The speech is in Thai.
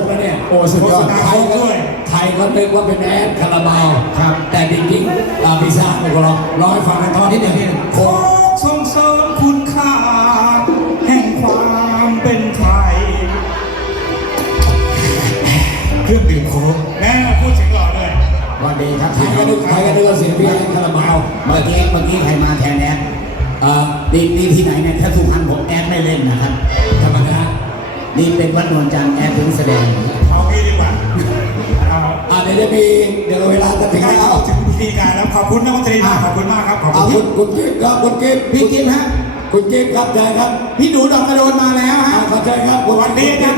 กแล้วเนี่ยโอ้สุดยอดใครก็ใครก็นึกว่าเป็นแอดคาราบาวครับ แต่จริงๆตาพิซซ่าเป็นคนร้องร้องให้ฟังในตอนที่เดียวนี่โค้โค้กกส่งเสริมคุณค่า แห่งความเป็นไทยเครื่องดื่มโค้กแม่พูดเสียงหล่อเลยวันดีครับใครก็นึกใครก็นึกว่าเสียงพี่แอดคาราบาวเมื่อกี้เมื่อกี้ใครมาแทนแอดเอ่อนี่นี่ที่ไหนเนี่ยถ้าสุพรรณผมแอดไม่เล่นนะครับธรรมดา นี่เป็นวัดนวลจันทร์แอดถึงแสดงเอางี้ดีกว่าเอาอ่าเดี๋ยวจะมีเดี๋ยวเวลาจะถึงใกล้แล้วเข้าถึงพิธีการแล้วขอบคุณนักดนตรีมากขอบคุณมากครับขอบเอาคุคุณณคุณกิ๊ฟครับคุณกิ๊ฟพี่กิ๊ฟฮะคุณกิ๊ฟครับใช่ครับพี่หนูดอกกระโดนมาแล้วฮะอ่าขอเชิญครับคุณวันนี้นะ